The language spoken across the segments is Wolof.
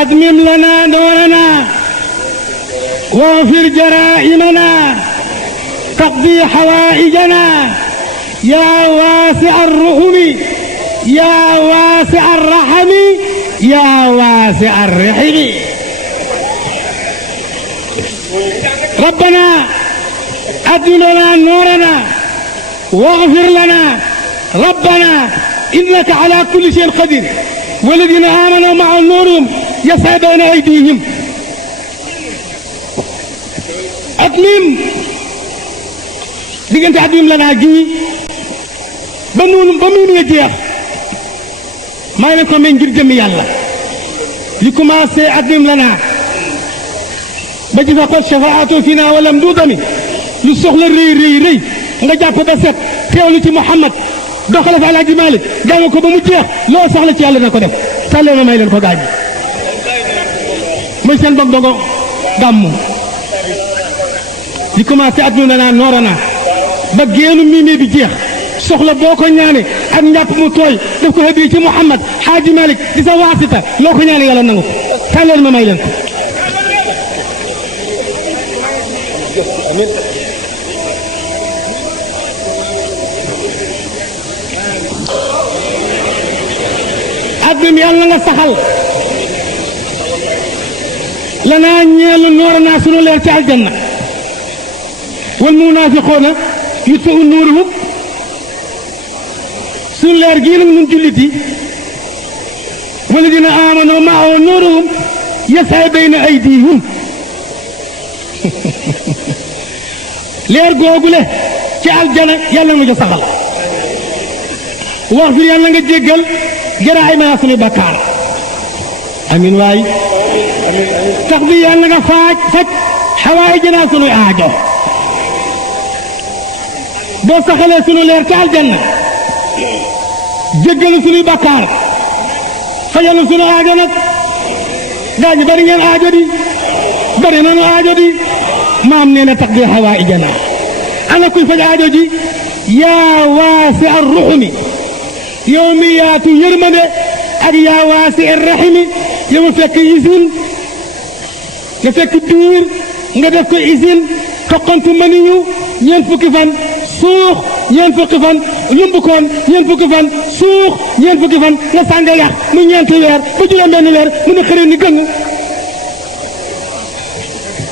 أتمم لنا نورنا واغفر جرائمنا تقضي حوائجنا يا واسع الرحم يا واسع الرحم يا واسع الرحم. ربنا أتم لنا نورنا واغفر لنا ربنا إنك على كل شيء قدير والذين آمنوا مع نورهم يسعى بين أيديهم. أتمم diggante at yim lanaa gi ba mu nga jeex maa ngi ko may ngir jëm yàlla li commencé at yim lanaa ba ci faqat shafaatu fina walam duudami lu soxla rëy rëy rëy nga jàpp ba set teewlu ci Muhammad doxale fa Alaaji Malik jàng ko ba mu jeex loo soxla ci yàlla na ko def tàllee ma may leen ko gaañ mooy seen bopp dogo gàmmu li commencé at yim lanaa noora naa ba génnu miime bi jeex soxla boo ko ñaane ak njàpp mu tooy daf ko hëddi ci Muhammad Haaji Malik di sa waasita loo ko ñaane yàlla nangu tàlleen ma may leen ko addum yàlla nga saxal lanaa ñeelu noora naa sunu leer ci aljanna wal munaafiqoona yutfa'u nuuruhum suñu leer gii nag ñun jullit yi walladina aamanu ma'ahu nuuruhum yas'a bayna aydihim leer googule ci aljana yàlla nga saxal wax fi yàlla nga jéggal jaraa'ima suñu bakkaar amin waay tax bi yàlla nga faj xawaa'ijana suñu aajo boo saxalee sunu leer ci aljanna jéggalu sunuy bakkaar fajalu sunu aajo nag gaañu bari ngeen aajo di bari nanu aajo di maam nee na taqdi hawaa'ijana ana kuy faj aajo ji yaa waasi ar-ruhmi yow mi yaatu yërmande ak yaa waasi ar-rahimi yow fekk isin nga fekk biir nga def ko isin toqantu maniyu ñeent fukki fan suux ñeent fukki fan yumbukoon ñeent fukki fan suux ñeent fukki fan nga sànga yàq mu ñeenti weer ba juróom benn weer mu ne xëre ni gëng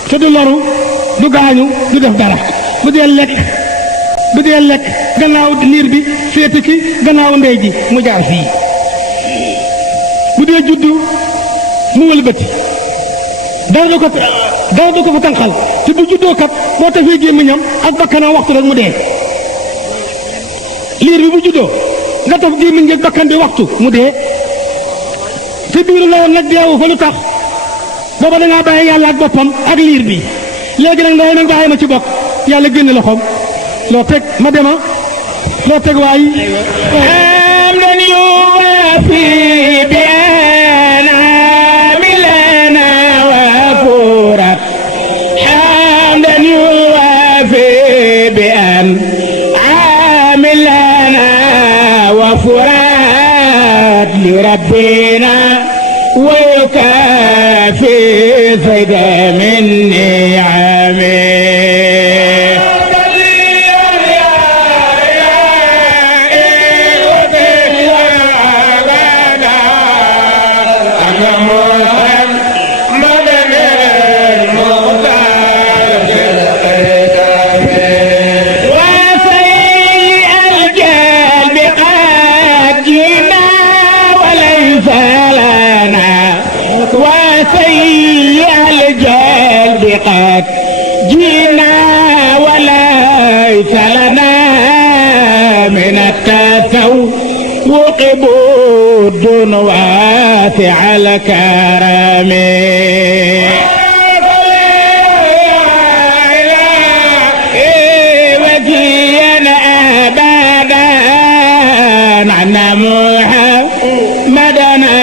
te du loru du gaañu du def dara bu dee lekk gannaaw liir bi féete ki gannaaw ndey ji mu jaar fii bu dee juddu mu wëlbati dara du ko fa tànqal te bu juddoo kat boo tafee gémmiñam ak bakkanam waxtu rek mu dee liir bi bu juddoo nga taf gémmiñ ak bakkan bi waxtu mu dee te biiru la woon nag deewu fa lu tax booba dangaa bàyyi yàlla ak boppam ak liir bi léegi nag ndey nag bàyyi ma ci bokk yàlla génn loxoom loo teg ma dema loo teg waay am dan yuwaafi bi an'aami lana wa furat hamdan yuwaafi bi an'aami lana wa furat li rabbina wa yukaafi zayda min ni'amihi قد جينا وليس لنا من التسوق بود واسع الكرم وجينا أبدا عن محمدنا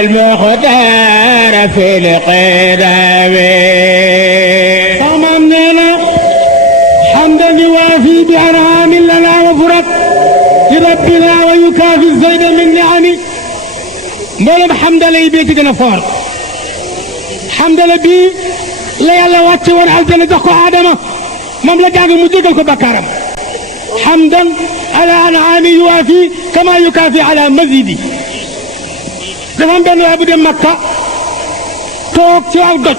المختار في القدم بأنعام لنا وفرت لربنا ويكافي الزيد من نعمي مولم حمد لي بيتي gën a foor xamdala bii la yàlla wàcce woon aljana jox ko Adama moom la jàng mu jégal ko bakkaaram xamdan ala an'aami yuwaafi kama yukaafi ala mazidi dafa am benn waay bu dem Makka toog ci aw doj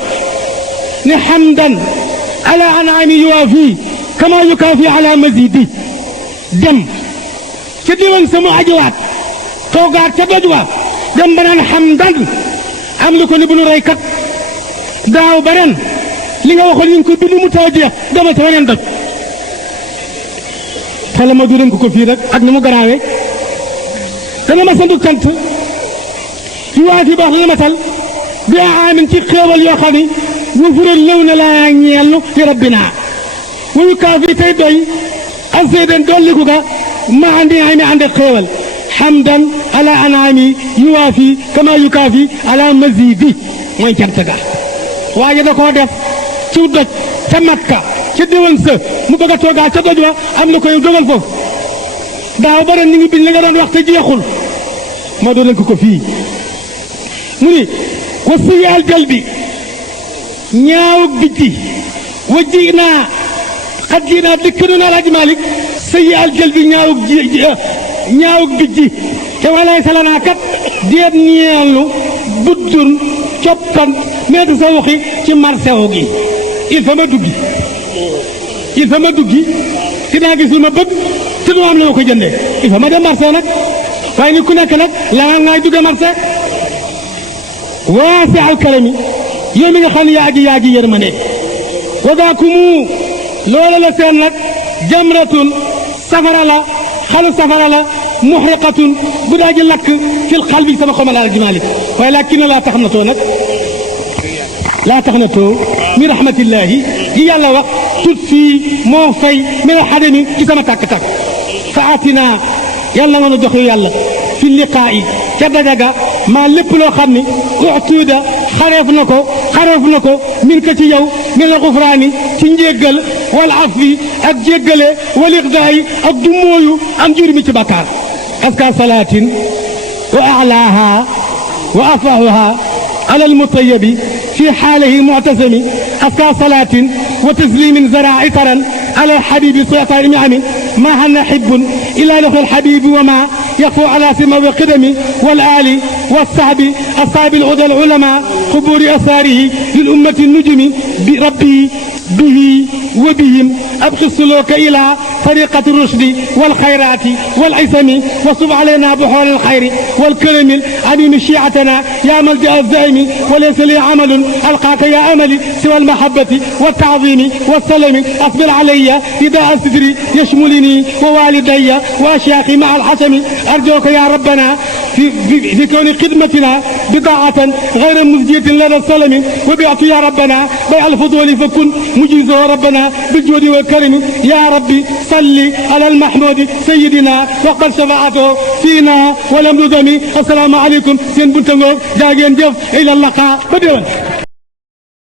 ne xamdan ala an'aami yuwaafi kama yukaafi ala mazidi dem ca diwan sama ajiwaat toogaat ca doj wa dem ba naan xamdan am lu ko ni bu nu rey kat daaw ba ren li nga waxoon ñu ngi ko bind mu taw jeex demal ca weneen doj xala ma duran ko fii rek ak ni mu garaawee dana ma sandu cant yu waat yi baax la matal bi aamin ci xéewal yoo xam ni wu fural lëw na laa ñeellu li rabbina wuyu kaa fii tey doy ak seyden dolliku ga ma andi ay mi ànd ak xéewal xamdan ala anaami yuwaafi kama yukaafi ala mazidi mooy cant ga waaye da koo def ci doj ca Makka ca déwén sa mu bëgg a toogaa ca doj wa am na koy dogal foofu daaw ba ren ñu ngi bind li nga doon wax te jeexul moo doon ko fii mu ni wa siyaal jal bi ñaawug bijji wa ji naa xat ji naa dikk nu na Alaaji Malik siyaal jal bi ñaawug bijji te walay salanaa kat déet ñeelu buddun coppan meetu sa waxi ci marsewo gi il faut ma duggi dinaa gis lu ma bëgg te du am la ma ko jëndee il faut ma dem marché nag waaye ni ku nekk nag laa ngaay dugge marché waasi alkalami yow mi nga xam ne yaa ji yërmande wadaakumu loola la seen nag jamratun safara la xalu safara la muxriqatun bu daa ji lakk fil xalbi sama xomal Alaaji Maalik waaye laakin laa tax na too nag laa tax na too mi rahmatillahi yi yàlla wax tut fii moo fay mi nga xadami ci sama tàkk-tàkk fa atina yàlla nga nu jox yu yàlla fi liqaa'i ca dajaga maa lépp loo xam ne utuuda xareef na ko min ko ci yow min al gufraani ci njéggal wal afwi ak jéggale wal iqdaayi ak du mooyu am jur mi ci bakkaar aska salaatin wa alaaha wa afahuha ala almutayabi fi xaalihi muctasami aska salaatin wa taslimin zara itaran على الحبيب سيطان نعم ما هن حب إلا لخ الحبيب وما يخفو على سمو القدم والآل والصحب أصحاب العدى العلماء قبور أثاره للأمة النجم بربي به وبهم أبقي السلوك إلى طريقة الرشد والخيرات والعصم وصب علينا بحول الخير والكرم العميم شيعتنا يا ملجأ الزائم وليس لي عمل ألقاك يا أملي سوى المحبة والتعظيم والسلام أصبر علي نداء الستر يشملني ووالدي وأشياخي مع الحسم أرجوك يا ربنا في كون خدمتنا بضاعة غير مزجية لدى السلم وبعت يا ربنا بيع الفضول فكن مجيزه ربنا بالجود والكرم يا ربي صل على المحمود سيدنا وقد شفاعته فينا ولم ندم السلام عليكم سين بنتنغو جاغين جف إلى اللقاء بدون